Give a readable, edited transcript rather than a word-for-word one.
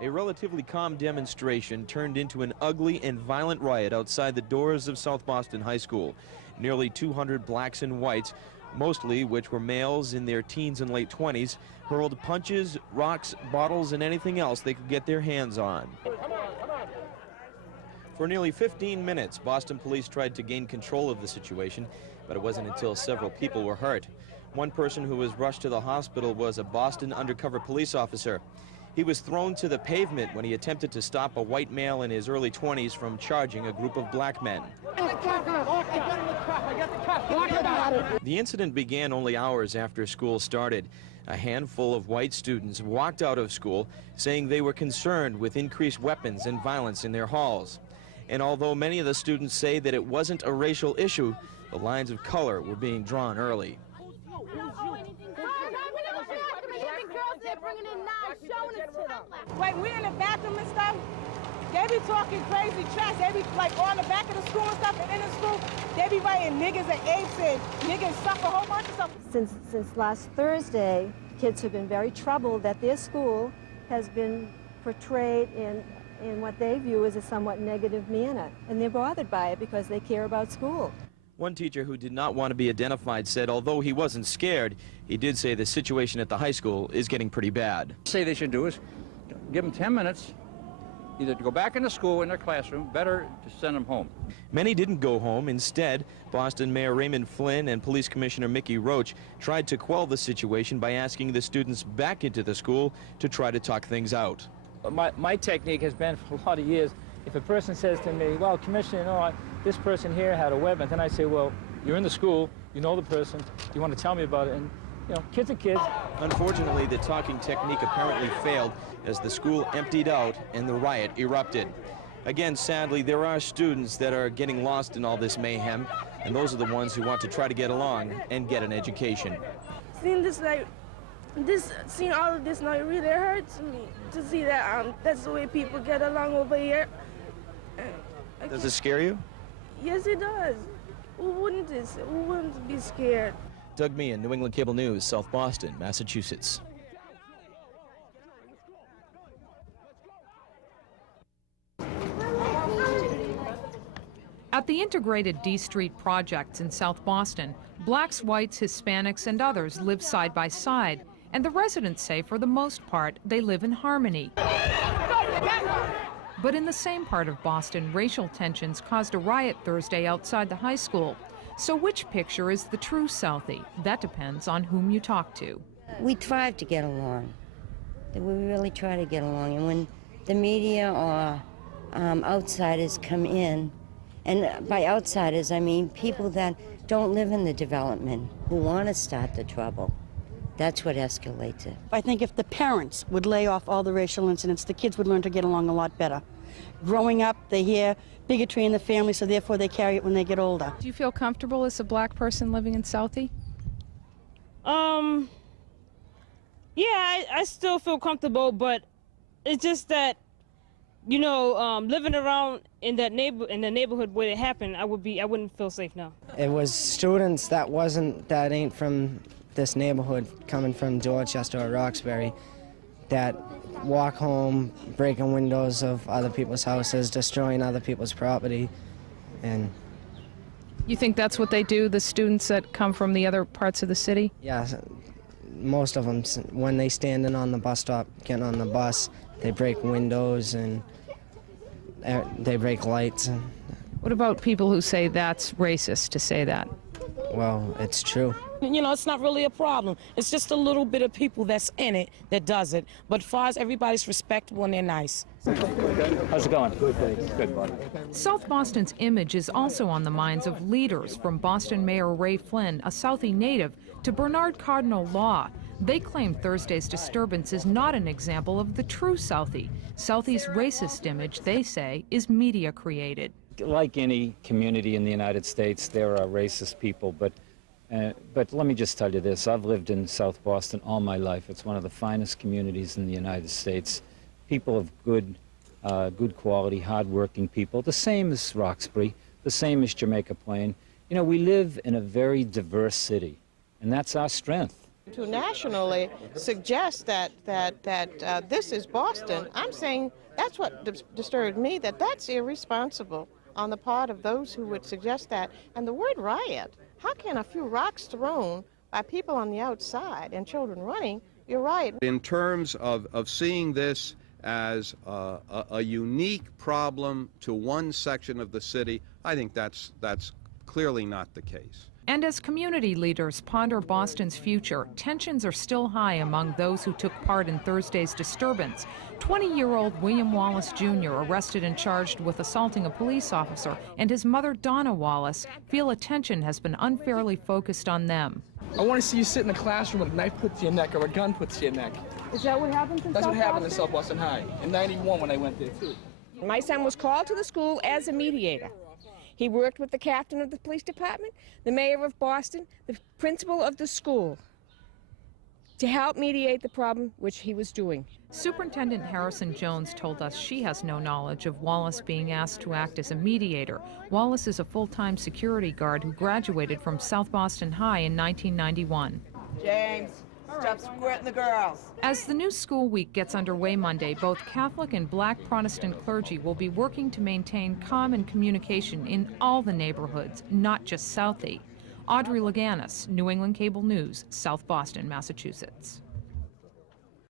A relatively calm demonstration turned into an ugly and violent riot outside the doors of South Boston High School. Nearly 200 blacks and whites, mostly which were males in their teens and late 20s, hurled punches, rocks, bottles, and anything else they could get their hands on. For nearly 15 minutes, Boston police tried to gain control of the situation, but it wasn't until several people were hurt. One person who was rushed to the hospital was a Boston undercover police officer. He was thrown to the pavement when he attempted to stop a white male in his early 20s from charging a group of black men. The incident began only hours after school started. A handful of white students walked out of school saying they were concerned with increased weapons and violence in their halls. And although many of the students say that it wasn't a racial issue, the lines of color were being drawn early. When we in the bathroom and stuff, they be talking crazy trash. They be like on the back of the school and stuff, and in the school, they be writing niggas and apes and niggas suck, a whole bunch of stuff. Since last Thursday, kids have been very troubled that their school has been portrayed in what they view as a somewhat negative manner, and they're bothered by it because they care about school. One teacher who did not want to be identified said although he wasn't scared, he did say the situation at the high school is getting pretty bad. Say they should do is give them 10 minutes, either to go back into school in their classroom, better to send them home. Many didn't go home. Instead, Boston Mayor Raymond Flynn and Police Commissioner Mickey Roach tried to quell the situation by asking the students back into the school to try to talk things out. My technique has been for a lot of years, if a person says to me, well, Commissioner, you know, this person here had a weapon, then I say, well, you're in the school, you know the person, you want to tell me about it, and, you know, kids are kids. Unfortunately, the talking technique apparently failed as the school emptied out and the riot erupted. Again, sadly, there are students that are getting lost in all this mayhem, and those are the ones who want to try to get along and get an education. Seeing all of this now, it really hurts me to see that that's the way people get along over here. Does it scare you? Yes, it does. Who wouldn't be scared? Doug Meehan, New England Cable News, South Boston, Massachusetts. At the integrated D Street projects in South Boston, blacks, whites, Hispanics, and others live side by side, and the residents say for the most part they live in harmony. But in the same part of Boston, racial tensions caused a riot Thursday outside the high school. So which picture is the true Southie? That depends on whom you talk to. We try to get along. We really try to get along. And when the media or outsiders come in, and by outsiders I mean people that don't live in the development, who want to start the trouble, that's what escalates it. I think if the parents would lay off all the racial incidents, the kids would learn to get along a lot better. Growing up, they hear bigotry in the family, so therefore they carry it when they get older. Do you feel comfortable as a black person living in Southie? Yeah, I still feel comfortable, but it's just that, you know, living around in the neighborhood where it happened, I wouldn't feel safe now. It was students that ain't from this neighborhood, coming from Dorchester or Roxbury, that walk home, breaking windows of other people's houses, destroying other people's property, and... You think that's what they do, the students that come from the other parts of the city? Yeah, most of them, when they standing on the bus stop, getting on the bus, they break windows and they break lights. What about people who say that's racist to say that? Well, it's true. You know, it's not really a problem. It's just a little bit of people that's in it that does it. But as far as everybody's respectable and they're nice. How's it going? Good, thanks. Good, buddy. South Boston's image is also on the minds of leaders, from Boston Mayor Ray Flynn, a Southie native, to Bernard Cardinal Law. They claim Thursday's disturbance is not an example of the true Southie. Southie's racist image, they say, is media created. Like any community in the United States, there are racist people, but let me just tell you this. I've lived in South Boston all my life. It's one of the finest communities in the United States. People of good quality, hard-working people, the same as Roxbury, the same as Jamaica Plain. You know, we live in a very diverse city, and that's our strength. To nationally suggest that this is Boston, I'm saying that's what disturbed me, that's irresponsible on the part of those who would suggest that. And the word riot, how can a few rocks thrown by people on the outside and children running, you're right. In terms of seeing this as a unique problem to one section of the city, I think that's clearly not the case. And as community leaders ponder Boston's future, tensions are still high among those who took part in Thursday's disturbance. 20-year-old William Wallace Jr., arrested and charged with assaulting a police officer, and his mother, Donna Wallace, feel attention has been unfairly focused on them. I want to see you sit in a classroom with a knife put to your neck or a gun put to your neck. Is that what happened in That's South what happened in Boston? South Boston High in '91 when I went there, too. My son was called to the school as a mediator. He worked with the captain of the police department, the mayor of Boston, the principal of the school, to help mediate the problem, which he was doing. Superintendent Harrison Jones told us she has no knowledge of Wallace being asked to act as a mediator. Wallace is a full-time security guard who graduated from South Boston High in 1991. James, stop squirting the girls. As the new school week gets underway Monday, both Catholic and Black Protestant clergy will be working to maintain common communication in all the neighborhoods, not just Southie. Audrey Laganis, New England Cable News, South Boston, Massachusetts.